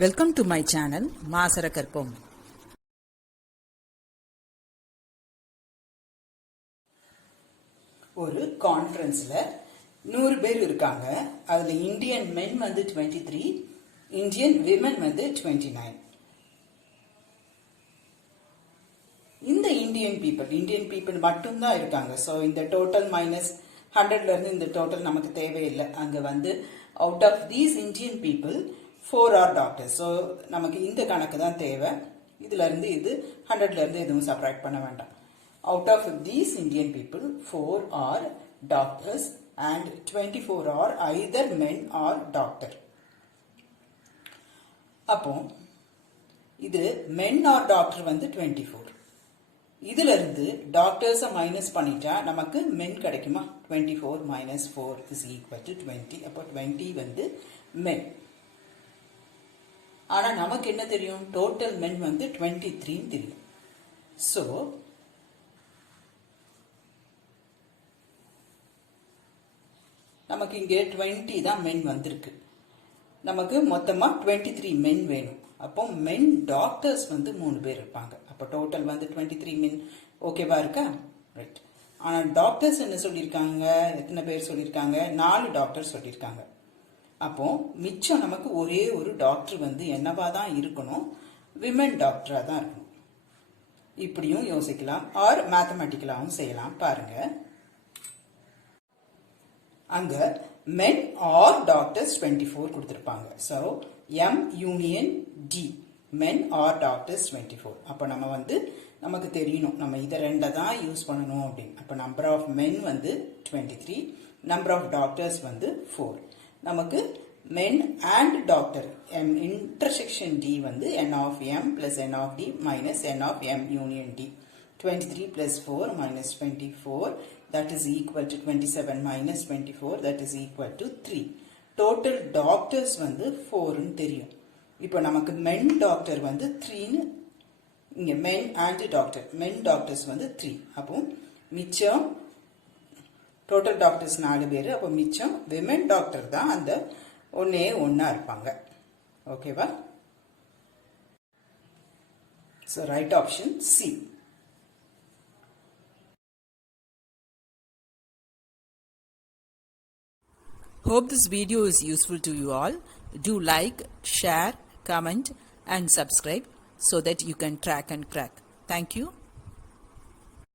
Welcome to my channel Maasarakarpom. ஒரு கான்ஃபரன்ஸ்ல 100 பேர் இருக்காங்க. அதுல இந்தியன் men வந்து 23, இந்தியன் women வந்து 29. இந்த இந்தியன் பீப்புள் மட்டும் தான் இருக்காங்க. சோ இந்த டோட்டல் மைனஸ் 100ல இருந்து இந்த டோட்டல் நமக்கு தேவையில்லை. அங்க வந்து out of these Indian people 4 are doctors. So நமக்கு இந்த கணக்கு தான் தேவை. இதுல இருந்து இது 100ல இருந்து எதுவும் சப்ட்ராக்ட் பண்ண வேண்டாம். Out of these Indian people 4 are doctors and 24 are either men or doctor. அப்போ இது men or doctor வந்து 24. இதுல இருந்து டாக்டர்ஸ் மைனஸ் பண்ணிட்டா நமக்கு men கிடைக்குமா? 24 minus 4 is equal to 20. அப்போ 20 வந்து men. ஆனா நமக்கு என்ன தெரியும்? டோட்டல் men வந்து 23 தெரியும். சோ நமக்கு இங்கே 20 தான் men வந்திருக்கு. நமக்கு மொத்தமா 23 men வேணும். அப்போ men டாக்டர்ஸ் வந்து 3 பேர் இருப்பாங்க. அப்போ டோட்டல் வந்து 23 men. ஓகேவா இருக்கா? ரைட். ஆனா டாக்டர்ஸ் என்ன சொல்லியிருக்காங்க? எத்தனை பேர் சொல்லியிருக்காங்க? 4 டாக்டர் சொல்லியிருக்காங்க. அப்போ மிச்சம் நமக்கு ஒரே ஒரு டாக்டர் வந்து என்னவா தான் இருக்கணும்? விமன் டாக்டரா தான் இருக்கணும். இப்படியும் யோசிக்கலாம், ஆர் மேத்தமெட்டிக்கலாவும் செய்யலாம். பாருங்க, அங்க men or doctors 24 கொடுத்திருப்பாங்க. So M union D, men or doctors 24. அப்ப நம்ம வந்து நமக்கு தெரியணும் நம்ம இத ரெண்ட தான் யூஸ் பண்ணணும் அப்படின்னு. அப்ப நம்பர் ஆஃப் men வந்து 23, நம்பர் ஆஃப் டாக்டர்ஸ் வந்து 4. நமக்கு men and doctor M intersection D வந்து n of M plus n of D minus n of M union D. 23 plus 4 minus 24, that is equal to 27 minus 24, that is equal to 3. Total doctors வந்து 4 ன்னு தெரியும். இப்போ நமக்கு men doctor வந்து 3 ன்னு, இங்க men and doctor, men doctors வந்து 3. அப்போ மிச்சம் டோட்டல் டாக்டர்ஸ் 4 பேர். அப்போ மிச்சம் விமன் டாக்டர் தான் அந்த ஒன்னா இருப்பாங்க. ஓகேவா? So right option C. Hope this video is useful to you all. Do like, share, comment and subscribe so that you can track and crack. Thank you.